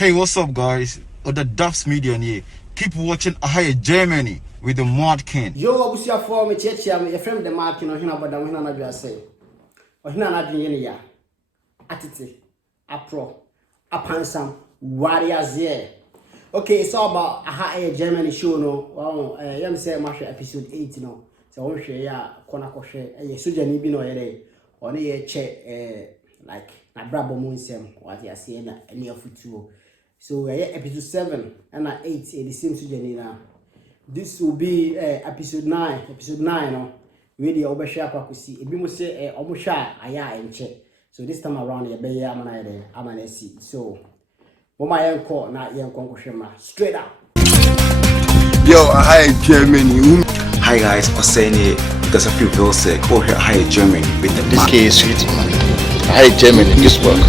Hey, what's up, guys? The Duff's Media here. Keep watching Ahaya Germany with the Mad King. Yo, what's your form? Your friend the Mad King, or him about the winner, not just say. Or him not doing ya. Attitude, a pro, a pansam, warriors here. Okay, it's all about Ahaya Germany show, no. Wow, I'm saying, Marshall episode 8, no. So, I'm sure, yeah, Konakoshe, a Sujan Ibino, or a check, like, na brabo munsem, what you are saying, near football. So episode 7 and 8 the same Sujan now. This will be episode 9. Episode 9, no. Really overshare kwakusi. Ebi mo say omusha aya enche. So this time around you be ya amana there. Amana see. So mama yenko na yenko nkohwema. Straight up. Yo, hi Germany. Hi guys, Oseni because I feel real sick. Oh, here, hi Germany with the this case sweet man. Hi Germany, this work.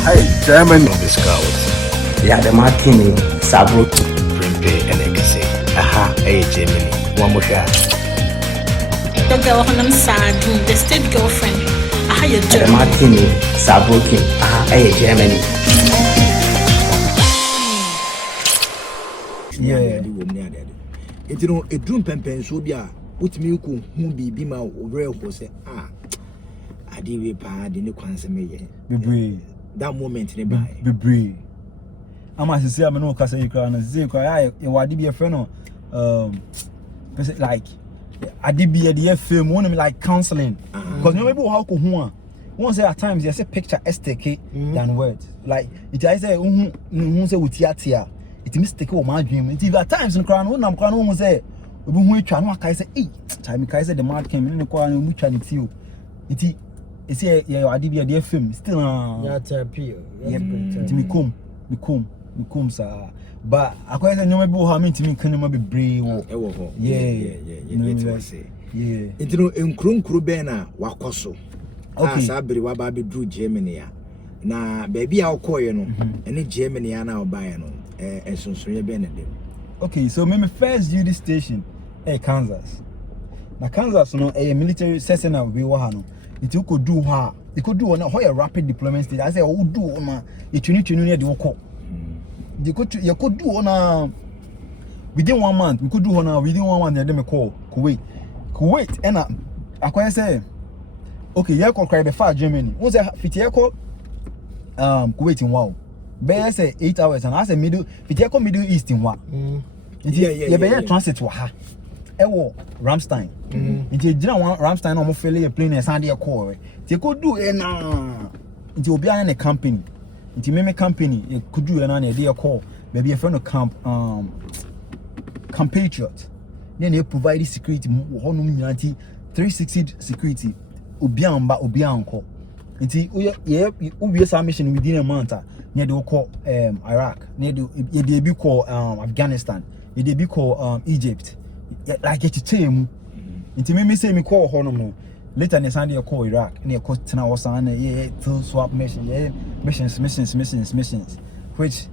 Hi Germany. This girl. Yeah, the Martini, Sabro, Brimpe and Ekase. Aha, hey Germany. One more shot. The girl on sad, the state girlfriend. Aha, you the Martini, Sabro King. Aha, hey Germany. Yeah. You know, a drum pen so be a what me who be my real say, I did be bad in the consummation. Be that moment in the be I'm as say I'm no kasa you and say cry I be a friend like I did be the film one like counseling because you know how ko ho one say at times you say picture STK than words like it I say who say utiatia it mistake o my dream it at times in crown one am crown who say obi hu atwa no aka say eh time kai say the man came in ko an mu twa ne ti o it say yeah I did be the film still yeah therapy it me come sir but akwai say nyoma bi wo ha me ntimi kan nyoma bebre wo yeah you know enkronkro ben na wakoso okay sabere wa ba be dru Germany a na baby a okoye no ene Germany a na obaye no ensonsoye ben na dem. Okay, so my first duty station Kansas. Na Kansas no military session na we wa ha no it could do ha it could do on a rapid deployment stage I say o do on a tuni near the woko. You could do on within 1 month. We could do on within 1 month. They call Kuwait. And I say, okay, you call cry before Germany. What's that? Fit you call Kuwait in wow. Bear say 8 hours, and I say middle. Fit you call Middle East in what? Yeah. Bear transit to ha. Ewo Ramstein. Into you know Ramstein almost fail a plane and Sandy a call. They could do into be an company. Into me company, you could do an idea call maybe a friend of Camp Patriot. Then you provide security, 360 security. Obianko. Into we some mission within a month. Near the call Iraq, near the be call Afghanistan, they be call Egypt. Like it's team. Into me say me call Honomo. Later, they send you call Iraq, near Cotina or San, swap mission, missions, which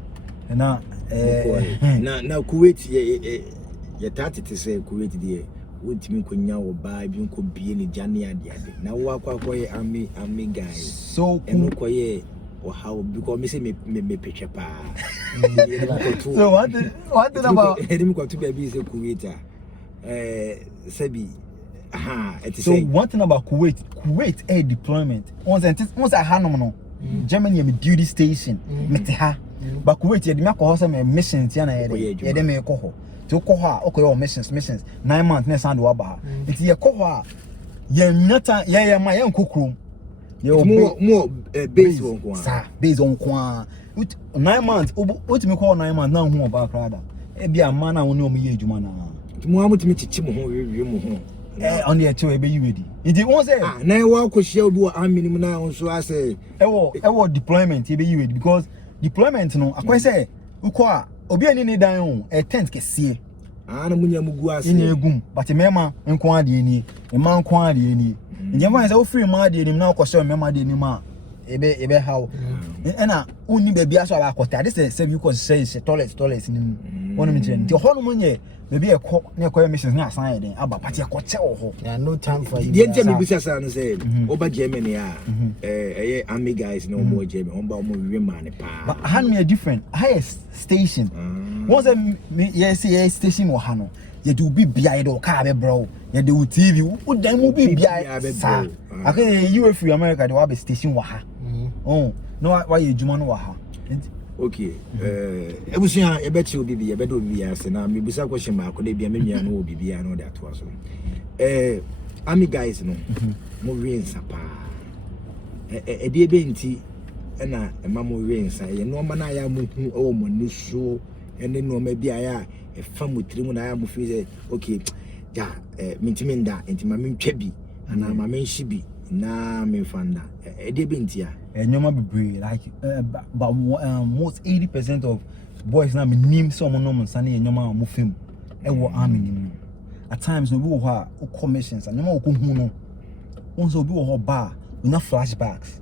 now Kuwait, you started to say Kuwait, dear, would me kunya or buy, you could be any Johnny idea. Now, walk away, army guys. So, and quiet or how because me picture pa. So, what about him got to be a busy Kuwaiter? Sebi. So one thing about Kuwait air deployment. Once I had no Germany a duty station, Metiha. But Kuwait you make a some missions yana ya dem e ko to ko ha okay missions 9 months na sand wa ba. It ye ko ha ye nyata ye ma ye nkokrom. Ye more base on kwa. Sir, base on kwa. 9 months what me call 9 months now hu ba krada. E bia man na woni o me ye adwuma na. Mo amutimi chichi mo ho we mo ho. On the two be you ready. It won't say na wa ko share do amini na so ase ewo deployment be you ready because deployment no akwai say uko a obi ani ni dan o tent kese na munya mugu ase ni egum but mema nko ade ni ema nko ade ni njema say o free ma ade ni na o ko share mema ade ni ma ebe how na uni be bia so ala akota this say you ko say toilet ni One mention the whole money maybe a call near missions not signed about party a hotel. Yeah, no time for you. The NTM business and say over Germany army guys no more Germany on about money. But hand me a different highest station. Once yes station or Hano. You do be behind or car bro. You do TV. Would then will be behind. I can you free America the Wabi station waha. Oh no, why you Juman waha? Okay. I was here. I bet you be a better be as and I'm be some question mark. Could they be a million or be I know that was. Army guys no more rains apa. A dear Benty and a mamma rains. I know man I am oh my show and then no maybe I a fun with trim when I am free. Okay, ja, mintiminda into my min chebby and I'm a main shibi. Na me fanda. A dear Benty. And you might be like but most 80% of boys now name someone no Sunday and your mom move him. Army. At times we will have commissions and no more no. Once we will have bar with no flashbacks.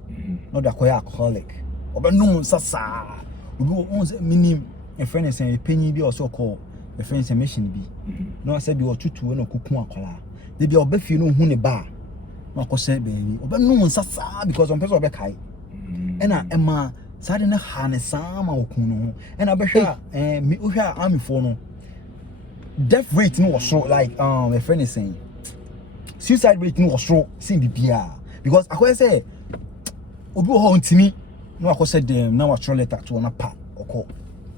Not that alcoholic. Or but no sasa. We will once meaning a friend is saying penny be also call a friend's mission be. No, I said you are two no cook color. They be obey you know who bar. No cause baby. But no sasa because on person of a kai. And Emma suddenly harness some or kuno and I be sure me uha army for no death rate no was so like a friend is saying suicide rate no was so same BPR because I say obi ho ntimi no I said them now I throw letter to on a part or call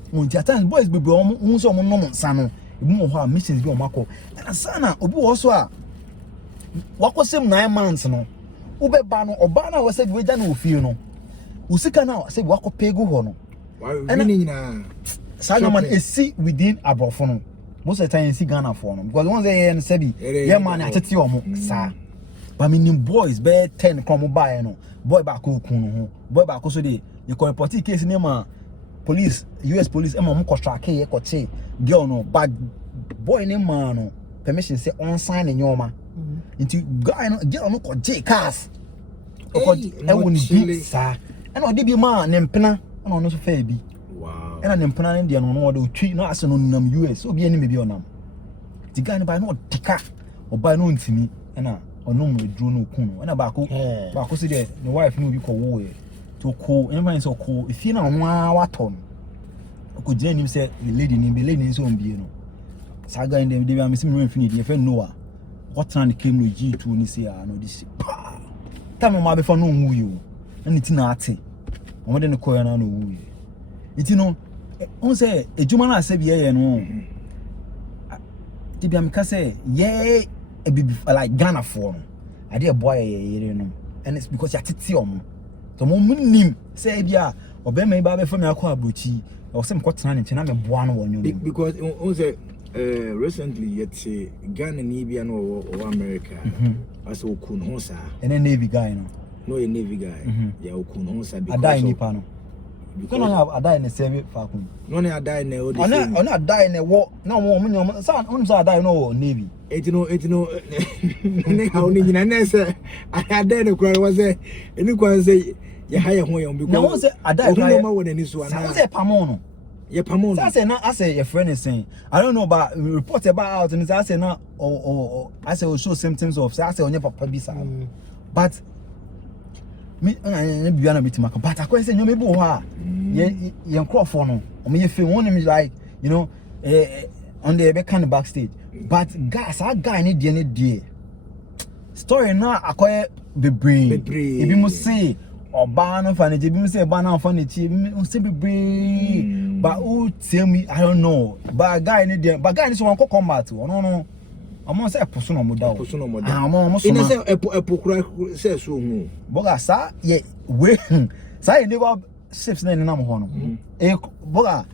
when the times boys be won so no nsa no ebi mo ho missions bi o makọ and asana obi also a wakọ 9 months no ube ba no oba na we said we ja no ofie no usika na say wako pegu ho no and Simon is see within abrofo no most of the time you see Ghana for no because once they say be yeah man atete omo sa but meaning boys be 10 come buy no boy back ko kun no boy back so dey you can report case name police US police e mo track e ko che girl no but boy name man no permission say on sign in your man into guy no girl no ko J cars ko e woni bi sa and I did be man nempena and on no fair be. Wow. And an empena in the no treat no as no nam US so be any maybe on them. The guy by no tika or by no to me and or no draw no kuno and a bako see there the wife no be call war to call anyone so call if you know what on could then him say the lady name so be no saga in them they be missing infinity if Noah what time came no G2 ni say no this time ma be for no who you and it's not ate o de no koya na no wu it no on say ejuma na say biye no ti bi am ka say yeah e be like Ghana for no ade e boy ye no and it's because ya tete omo to mo nim say bia obema ba be fam akọ abrochi o say mko tena ne nche na me boa no wonyo because on say recently yet Ghana ni bia no or America as o kun ho sa and a Navy guy no no a Navy guy ya okun on sabi because I die nipa no because no I die in the same fakun no na die na o na die na wo na mo mo say on say die no Navy etino ne how ni nyina na say I die no kura was say eni kwan say ya hire ho yom because na say I die no ma wona ni so na say pamon no ye pamon so say na I say your friend is saying I don't know about report about out and I say na I say show symptoms of say I say onye papa bi sa but me na bia na bitima but I say you me bo ha ye crofo no o me fe won me like you know on the be kind of backstage but guys that guy need the story na akoye bebre ebi mo say oba no fa ne ebi mo say ba na fa ne chi mo say bebre but who tell me I don't know but guy need the but guy need so combat no Amo say eposo no moda o. Amo so. Ina say epokura say so hu. Boga sa ye we sa ye never ships na nam ho no. Boga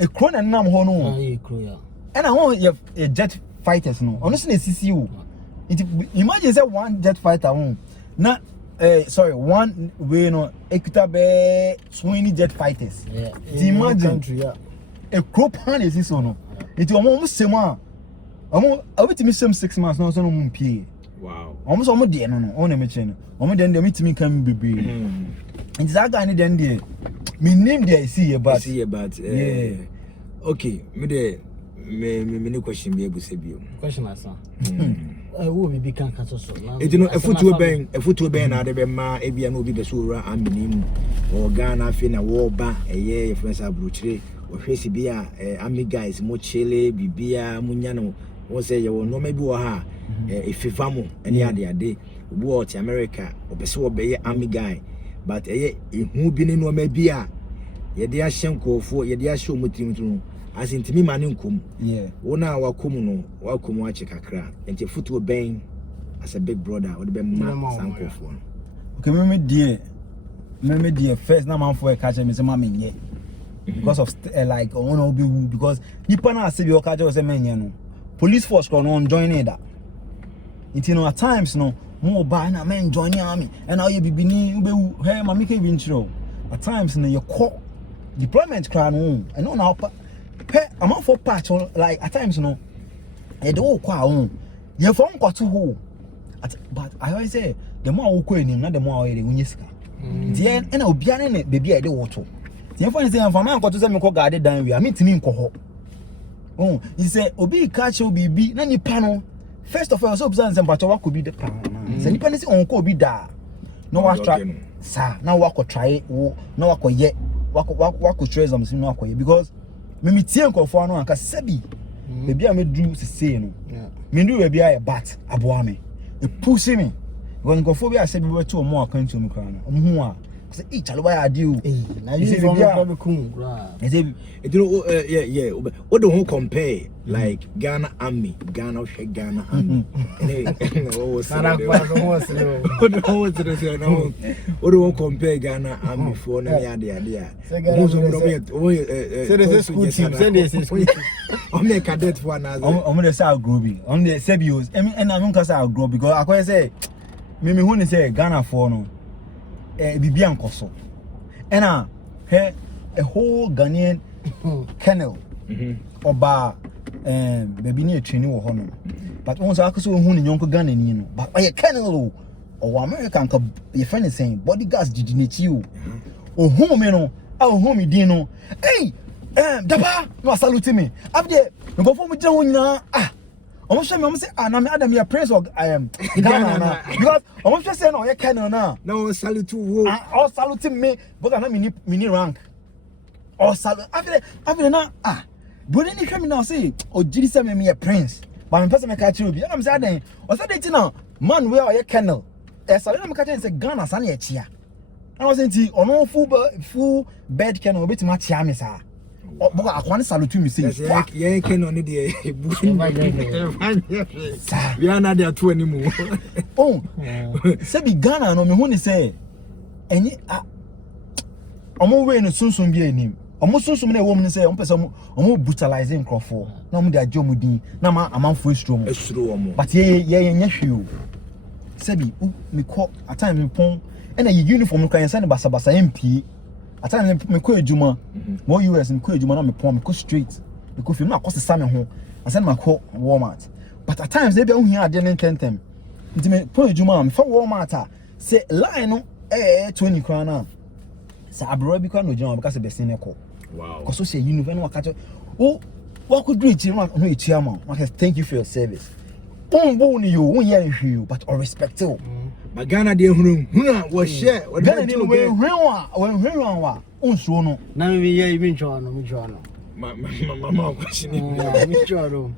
e kro na nam ho no. E kro ya. And I want ye jet fighters no. Ono se na CCU. Imagine say one jet fighter one. Na sorry, one we no ekuta be 20 jet fighters. Yeah. Imagine Country, yeah. E kro pan is so no. It omo sema I wait to miss 6 months now, so no moon pay. Wow. Almost almost there, no, on a machine. Almost then they meet me can be. And that guy, then there, me name there, see about. Yeah. Okay, me no question be able to be. Question answer. Who be can cancel so now. It no a foot ben na de be ma e bia no bi be so ra ambinim or Ghana fe na wo ba eye friends abrochire o hwesi bia ami guys mo chele bibia munya no wo say ye wo no ma bi wo ha efifa mo ene ade obu o ti America obese wo be ye ami guy but eye ehu bi ne no ma bia ye de ahyen kofo ye de ahye omutirimturu asintimi mane nkom wona wakomu no wakomu ache kakra enti football ben as a big brother or the man sankofo no okay me die first na man for a catch me say ma menye because of like one obi because nipa na say be o catch say menye no police force ko no join that it know at times no mo ba na men join army and now you be ni ube hey ma make be nchiro at times no you call deployment clan no and no now I'm on for patch like at times I don't kwa you phone got to who but I always say the more we go in na the more we unyesika then and obiane ne baby I dey water the phone say for man got to say me ko guard down we I mean timi nko ho he say obi catch obi na nipa no first of all so observe say mpacho wa ko bi the plan say nipa ne say on ko obi da no wa try sa na wa ko try wo na wa ko ye wa ko try some na wa ko ye because me tie nkofo no anka sabi baby a me do sese no me do baby a bat aboa me e push me when nkofo bi a sabi we to mo akantu mu kra no omo a say e chalo ba ya di o na you say baby a kum kra e say e do yeah what do compare like Ghana army Ghana army oh sana kwa no say no what do compare Ghana army for na ya dia who's say this school team say this school on the cadet for na on the say grow bi on the sebios and I don't say grow because I say me hu ni say Ghana for no bibia nkoso and a whole Ghanaian kennel oba baby ni training wo hono but once akoso hu ni nyonko Ghana ni no but oye kennel o American ka ye friend saying bodyguards didi na chi o hu me no a hu me din no hey daba no salute me after go for me jira nyina I'm sure me say na me adam ya praise or I am Ghana na because I'm sure say no ye kennel na no salute wo all salute me because na mini rank or salute after na but any criminal say or jiri say me a prince but me person me catch you bi na me say den o say dey na man we or ye kennel salute me catch say Ghana sa na ye chia na was say ono full bed kennel obeti ma chia me sa boka akwane salute me say ye kennel ni dey we are not there to anymore say bi Ghana no me hu ni say enyi omo we no sunsun bi anim omo sunsun na ewom ni say omo pese omo brutalizing crofo na omo de ajo din na ma amanfo estro omo but ye nya hwe o sebi me call at time me pon na ye uniform kan send basa MP at time me ko ejuma mo US me ko ejuma na me pon me ko straight me ko film na ko sesa me ho I send my call Walmart but at times they be on here ade nen kentem nti me pon ejuma me fa Walmart say line no 20 krana sa abro bi kwa no jama because be sineko wow because so say uniform no catch what could reach you no etia ma thank you for your service bon ni you won ye hwe but or respect you but Ghana dey hunu wo share Ghana dey we hwen wa onsuo no na me ye even twa no me twa no mama question me twa no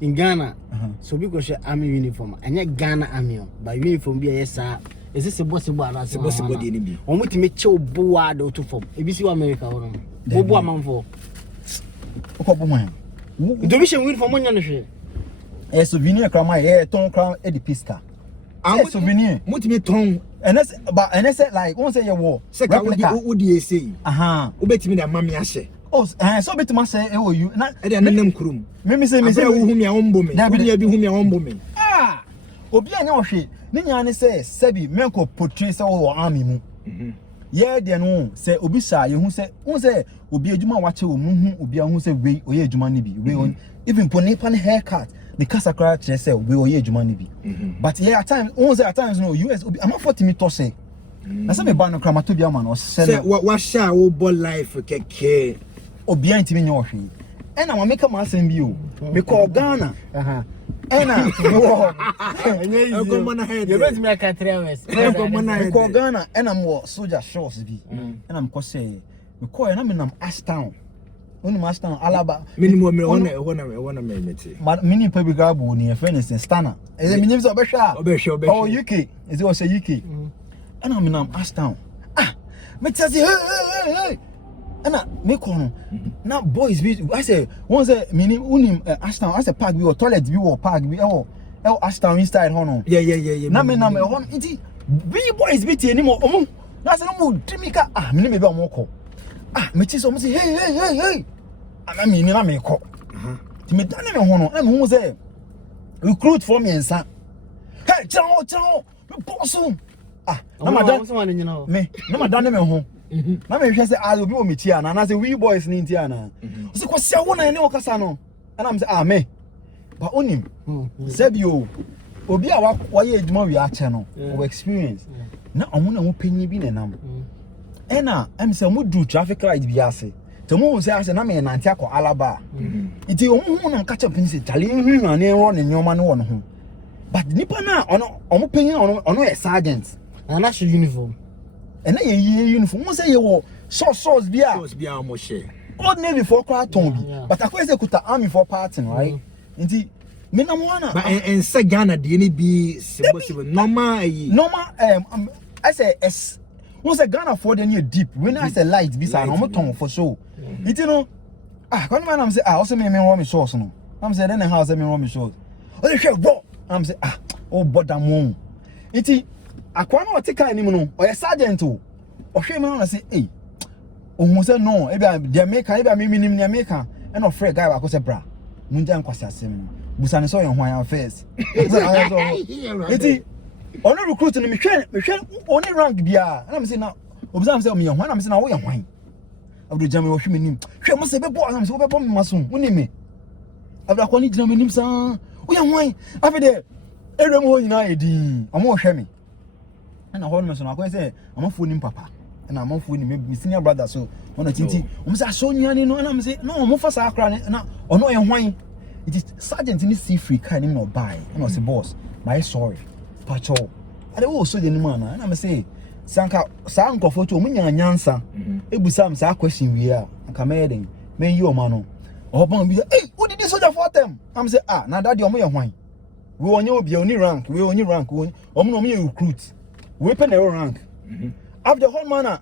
in Ghana so bi go share army uniform anya Ghana army but uniform bi yes sir is this a boss ara se boss body ni bi on mutime chew boa do to form e bi si America wo no boa manfo ko bo man do bi she uniform nya no hwe souvenir krama ton kram e di pista souvenir mutime ton and like won say you war se ka wo di ese obetimi da mami ahye so betima say e wo you na e de nanam kurum me say wo hu mi a wombo me obi bi hu mi a wombo me obi anya ohwe ni nya ne say sabi menko portray say wo army mu ye de no say obi sa ye hu say won say obi adwuma wache wo mu hu obi hu say we oye adwuma ne bi we even pony haircut the kasakra che say we oye adwuma ne bi but yeah at times no US obi am for timi to say na say me ba no kramato bi ama no say what sha wo bo life keke obi antimi nye ohwe ena ma make ma asem bi o me call Ghana ena wo you bet me aka 3 hours me call Ghana ena mo soldier shorts bi ena me ko say me call na me nam Ashtown onu Ashtown Alaba minimum me wona me meti mini pa bi gabo ni e friend is Stana e me nyim so obehwa oh UK is it was UK ena me nam Ashtown me tell you hey ana me call no na boys be I say one say mini unim Ashtown I say park bi or toilet bi or park bi Ashtown inside hono yeah na me hon iti bi boys be tie ni mo omo na say no mo dimika me be omo ko me ti so mo say hey ana me ni na me ko ti me dane me hono na me hu say recruit for me ensa hey chao me boss na madam me na madam me ho na me hwe say obi o meti ana na say we boys ni nti ana o say kwase wo na ne o kasa no na me say me ba onim sebio obi a wa ye adwuma wi a che no o experience na omo na wo panyi bi na nam ena em say mo do traffic light bi ase te mo say ase na me nante akọ Alaba iti omo hu na nkacha panyi say tale hwehwa na enro ne nyoma ne wo no ho but nipa na omo panyi ono e sergeant na national uniform and then ye uniform mo say ye wo sauce bia mo share old navy for kwa ton bi but akwa say kuta army for party right nti me na mo na but en say Ghana de ni bi sibo normal I say s mo say Ghana for the near deep when I say light bi say no mo ton for show nti no when man am say also me want me sauce no am say then how say me want me sauce o dey hwe bo am say oh boda mo nti akwa na otika ni mu no o ye sergeant o hwe me na say ohun say no e bia de make e bia me minim ne make e no free guy ba ko say bra munja nkwasi asem no busa ne so ye hwan ya first eti ono recruit no me hwe oni rank bia na me say na obusa me say me ye hwan na me say na wo ye hwan abdu jame wo hwe me nim hwe mo say be bo na me say wo be bo me maso woni me abdu akwa ni jina me nim sa wo ye hwan afede erem ho nyina edi omo hwe me na ho no so na akwa say amafo nim papa na amafo nim me senior brother so ona tinti omo say so nyane no na me say no omo fa sa akra na ono ye hwan it is sergeant ni see free kind him no buy na say boss my sorry pacho ade wo so de ni man na me say sanka sa nkofo to omo nya nyansa ebusam sa question wi a nka meden men yi o ma no oban bi hey who did this soldier for them am say na daddy omo ye hwan we onye obi oni rank we only rank omo no omo ye recruit we pay na rank after whole man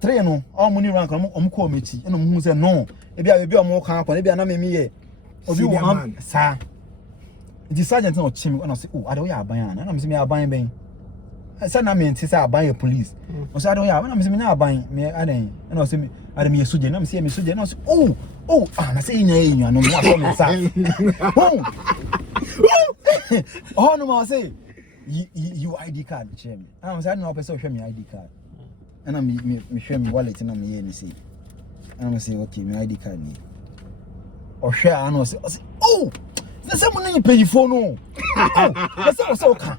3 no omo ni rank omo ko mechi na omo hu say no e bia omo kan akwa e bia na me ye obi wo am sa the sergeant no chim na say ade we aban na me say me aban ben say na me say aban ye police o say ade we aban na me say me na aban me adan na say me ade me ye soje na me say me soje na say na say nya no mo aso me sa no ma say you ID card chairman I'm say no person show me ID card and me show me wallet na me ye ni say and say okay me ID card ni o share and say say mo na pay phone no say okay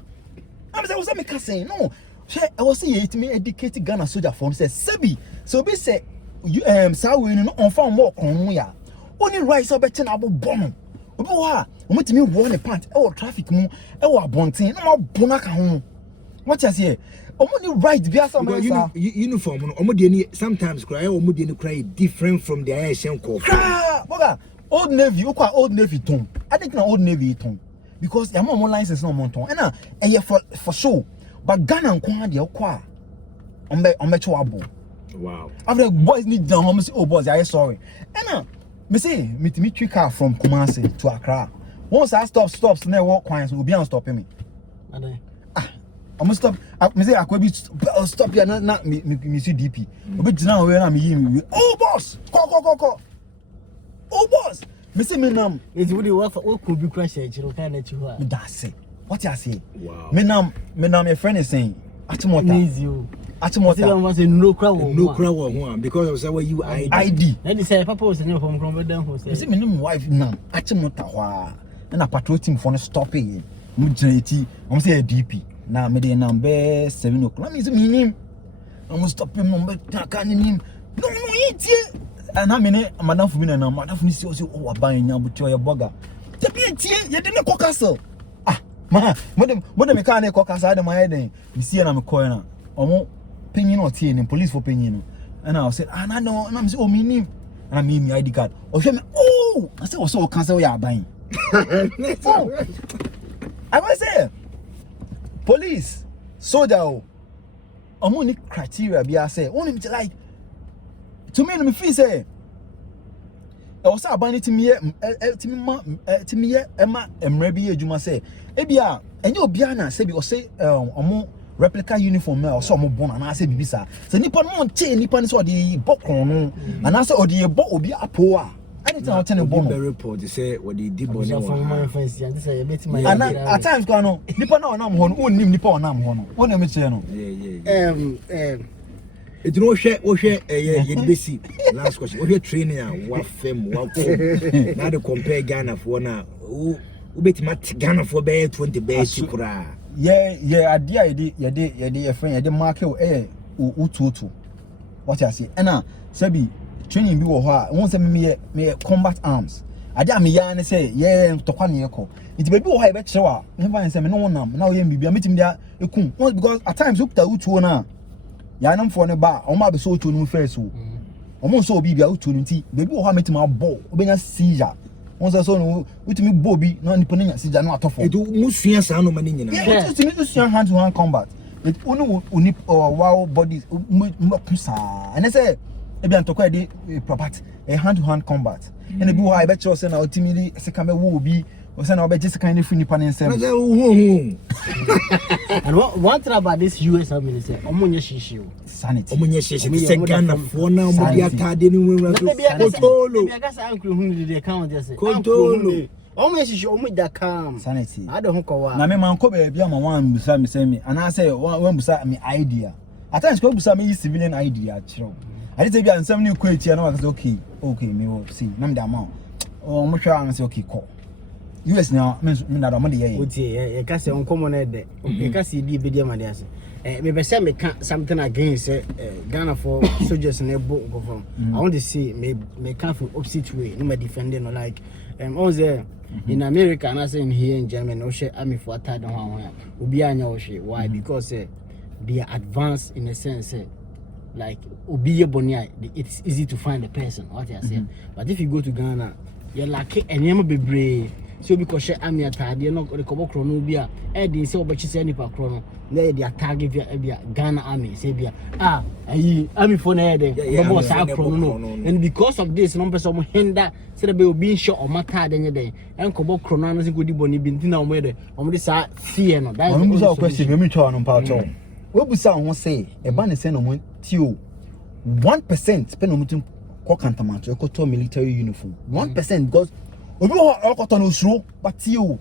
I'm say me ka say no share I was say it me educate Ghana soldier form say sebi so be say you say we no on farm work on ya only rise up better na bo bomb obi wa omotimi wo ne pant e traffic mu e wo abonten na mo bona ka ho what you say omoni right bia some uniform no omodi ni sometimes cry omodi ni cry different from the Asian corps boga old navy ukwa old navy ton I think na old navy ton because ya mo license na mo ton e na e for show but Ghana nko de ukwa ombe chwabo wow after boys need down home say boys I sorry e na me say me trick car from Kumasi to Accra. Once I stops near walk coins will be on stopping me. I'm stop. Me say I could be stop here. Not me see DP. But now where I'm me. Oh boss, call. Oh boss. Me say me nam. It's really what could be crash. You can't let you. Me that say. What you say? Wow. Me nam. My friend is saying. Atimota. Atimota. Say no crowd because of say you ID. Then say papa was in from Cromwell down who say. Me say me name wife nam. Atimota wa. Na patrol team for no stopping. Mu generate. I'm say DP. Na me dey number 7 o'clock. Me say me name. I'm stop him number can him. No eat. and I mean madam for me na madam for me see oh aban nya buti oye burger te bi tie ye de ne kokasel ma modem me ka na kokasa de my den me see na me koy na omo penyin no tie ni police for penyin no and I said na no na me say oh me nim and me ID card o hwe me oh I say o so cancel ya aban I was say police soldier omo ni criteria bi say only me like to me me feel say I was about it to me Emma Emrebi Juma say ebia enye obiana say bi say omo replica uniform or so omo born and I say bibisa say nipa no nche nipa ni so de bokron no and I say odi ebo obi apo a anything I tell you born report say what the debo no and at times go no nipa na onam ho no onnim nipa onam ho no wona me che no it no hwe ye besi last question we training wa fem wa form na de compare Ghana for na u betima Ghana for be 20 be chikura yeah idea ye friend ye de mark ututu what you say na sabi training bi wo ho a won say me combat arms ade am ya ne say ye tokwa ne yeko it be bi wo ho e be kire wa me ba say me no wonam na wo ye mbibia metim dia ekun because at times ukta utuo na ya nam for ne ba o ma be so otu no first o o mo so obi bia otu no nti bebi o ha metima bo obenya seizure won say so no utimi bo bi na nipa nya seizure no atofo edu musua sa no mani nyina yeah utimi usua hand to hand combat it onu uni wow bodies pusa and I say ebi antokwa dey property a hand to hand combat and ebi wo ha e be kire say na utimi di seka me wo obi o say na obe just kind of free nipa nsem and one thing about this US army say omonye shishi sanity omonye shishi say Ghana for na omo di atade ni nwura so kotolo be gas ankru hu dey count just kotolo omonye shishi omo da calm sanity I don't ko wa na me man ko be bia ma wan busa me say me and I say wan busa me idea at times ko busa me civilian idea chiro I dey say bia nsem ni ko etia na wa say okay me will see na me da ma o mo hwa an say okay call US now me na do mo de ye ye ka say onkomo na de ye ka say di be dia ma de ase me be say me can something against Ghana for soldiers na ebo go from I want to see me can for opposite way no me defending no like on there in America and I say in here in Germany no share army for attack don wan obi anya o she why because they are advanced in a sense like obi bonia it's easy to find a person what you say but if you go to Ghana you're lucky enyema bebre so because she army atade no the kobo kro no bia e dey say obachi say nipa kro no na dey attack via Ghana army say bia ayi army for na dey bobo sa kro no and because of this no person hinder say the be obi show o mata dey dey en kobo kro no say go di boni bi ntina o mo dey sa fear no that is the question me twa no pa to we busa ho say e ba ne say no mo ti o 1% pe no mutum ko kantamanto ko to military uniform 1% because obi ho akoto no suro but you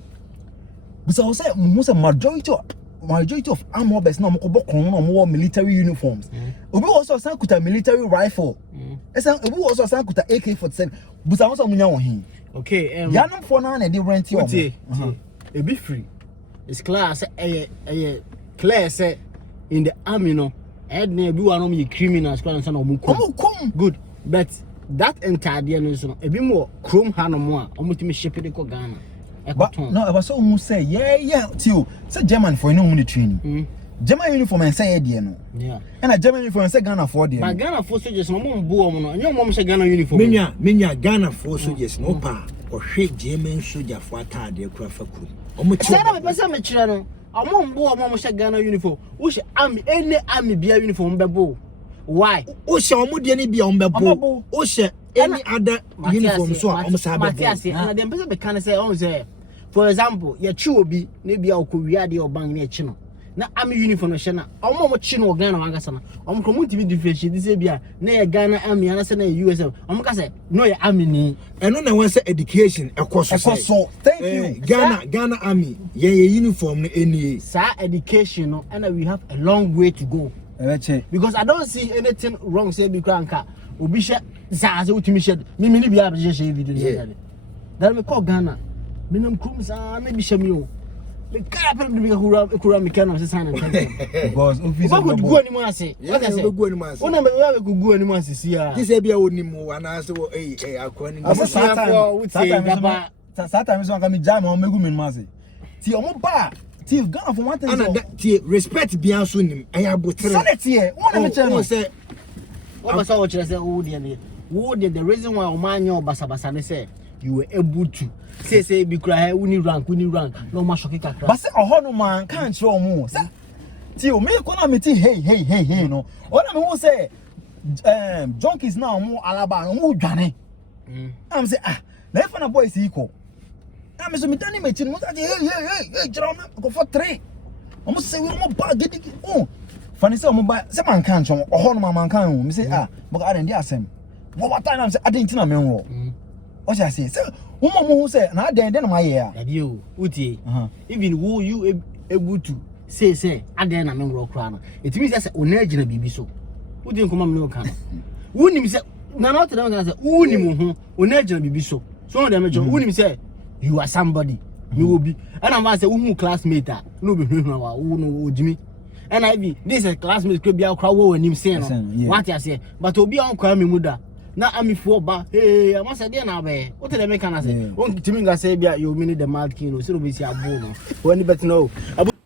busa ho say mo say majority of armed robbers na mo ko bokon no mo military uniforms obi ho so san kuta military rifle esa obi ho so san kuta AK-47 busa ho so munya wo hin okay yanam for na dey rent you e be free it's clear say clear say in the army no head na be one of the criminals clan say no mo kom good but that entire day no so e be more chrome hanom a omutimi ship de ko Ghana but no I was so who say yeah till say German for no money training German uniform and say there no yeah and a German uniform say Ghana for there but Ghana for soldiers no mo mbo mo no nyom mo say Ghana uniform menya Ghana for soldiers no pa o hwe German soldier for atade kura fakuru say na me pesa me kire no omo mbo mo say Ghana uniform wo she army any army bia uniform bebo why o she omo de ni bia ombebo o she any other uniform so omo sa bebo na dem pesa be kan say on say for example ya chi obi na bia okowia de oban na chi no na army uniform no she na omo chi no Ghana wangasa na omo ko mutimi differentiate this bia na ya Ghana army na say na US omo ka say no ya army ni eno na wan say education ekoso thank you Ghana army ye uniform no eni sa education no and we have a long way to go because I don't see anything wrong say be kranka obi she za utimi she me ni bia be she video that me call Ghana me nam krum sa na bi she me o Me kaya pe me kura me kana say na ntete. Because office Go go ani mo ase. What I say? Go ani mo ase. Ona me go ani mo ase sia. Ki say bia oni mo ana say akwani. Sometimes so can me jam on megu me ase. Ti omo ba ti Ghana for one thing. Ana ti respect bia so nim aya botre. Sanity e. Wona me tell no say what was all say wo de the reason why o man your basa ne say you were able to say be cry we need rank no ma shock kakra. But say oho no man kan kire omo. Say ti o me ko na me ti hey no. Ona me who say junkies now omo alaba omo dwane. I'm say na if na boys equal. I'm so me tani me chin mo say hey jira go for 3. Omo say we omo ba gidi oh. Funny say omo ba say man kan chon oho no man kan o me say but I dey asem. What time I'm say I didn't know me wo. What I say woman who say na den na my year. Daddy o utie. Even who you able to say I den na me wo kra no. It means say ona agina bibi so. Who dey come me kan. Who nim say na not tell me say who nim ho ona agina bibi so. So dem mejo who nim say you are somebody. Me will be. And I'm say who classmate no be who no ojimi. And I be this is classmate could be our crowd when him saying what I say. But to be on crowd me muda. Na ami for ba hey I must say na be what dey make am say won timi nga say bia you mean the mad king so be see abo no when bet no.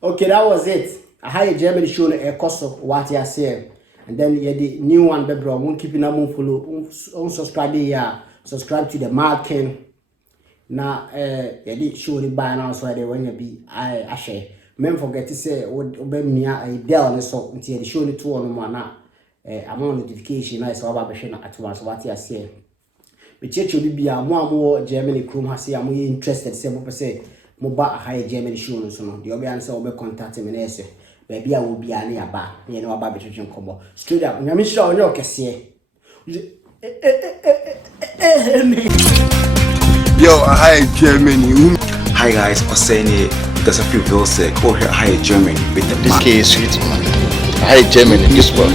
Okay, that was it. I had a Germany show no ekoso what I say, and then you the new one be bro won keep na mo follow on subscribe here, subscribe to the mad king na you the show the buy now so they when you be I share men forget to say obe mia a bell so until the show the two on mo na I'm on notification na so about be na atwa so what I say me cheche obi bia mo Germany chrome ha say am interested say mo say mo ba high Germany show no so no the obi an say obe contact me na say baby a wo bia na ya ba me na ba be twetwe nkomo straight up nyame shira onye okese yo high Germany. Hi guys, Oseni, because of you will say go here high Germany with the This case is sweet, man. High Germany, this work.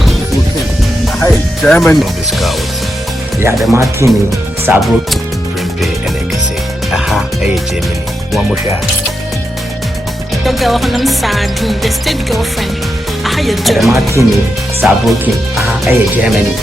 High Germany. This cows. yeah the martini sabro Prempe and Ekase. Aha, hey Germany. One more shot. Your girl on sad, the state girlfriend. I had your the martini sabro king hey Germany